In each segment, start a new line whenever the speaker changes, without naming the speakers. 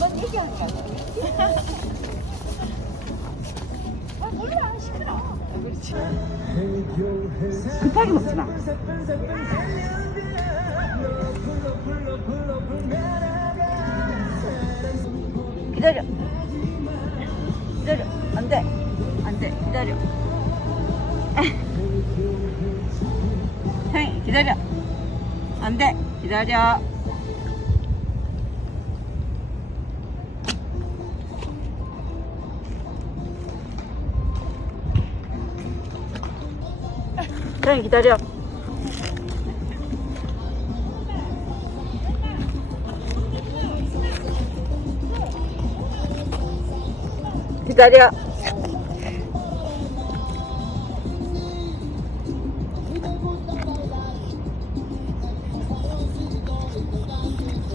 한번 얘기하는 거야. 아 몰라 시끄러. 그렇지. 급하게 먹지 마. 기다려. 기다려. 안 돼. 안 돼. 기다려. 형이 기다려. 안 돼. 기다려. 형이 기다려. 기다려.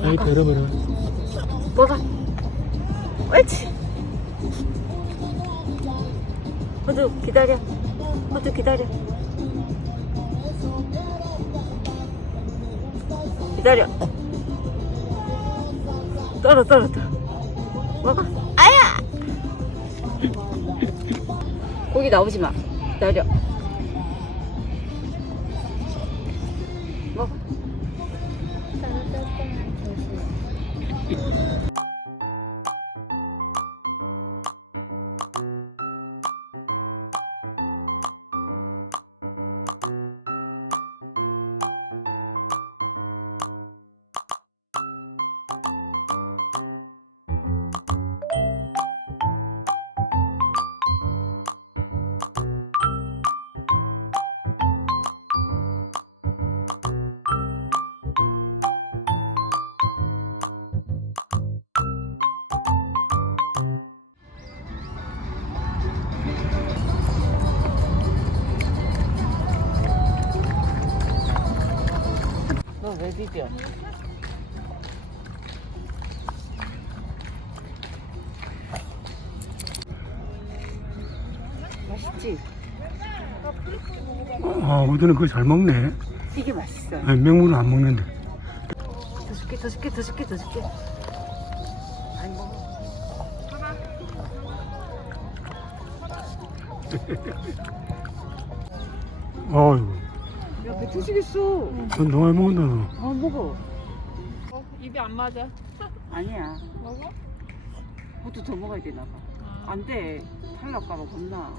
아이 베러베러
먹어. 옳지. 호두 기다려. 호두 기다려. 기다려. 떨어 떨어 떨어. 먹어. 아야. 고기 나오지 마. 기다려. 먹어. 너왜 비벼? 맛있지?
아 우드는 그거 잘 먹네
이게 맛있어.
아니, 맹물은 안 먹는데
더 줄게, 더 줄게, 더 줄게, 더 줄게. 아니 먹어.
아유
야, 배 터지겠어.
넌 너무 많이 먹는다 너
어, 먹어.
어, 입이 안 맞아.
아니야.
먹어?
그것도 더 먹어야 되나 봐.
아.
안 돼. 탈날까봐 겁나.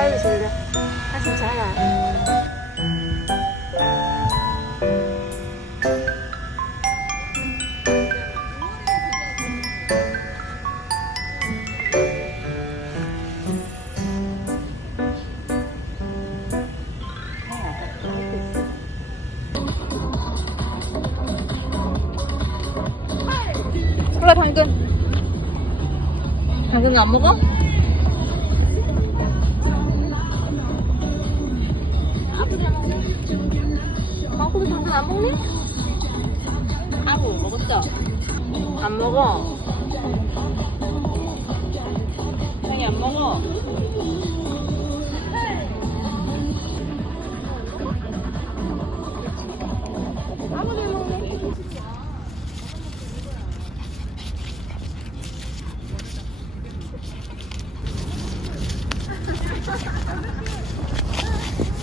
아유 졸려. 한숨 자라.
콜라 당근. 당근 안 먹어? 방콕이 당근 안 먹니? 아구 먹었어. 안 먹어. 형이 안 먹어. Thank you.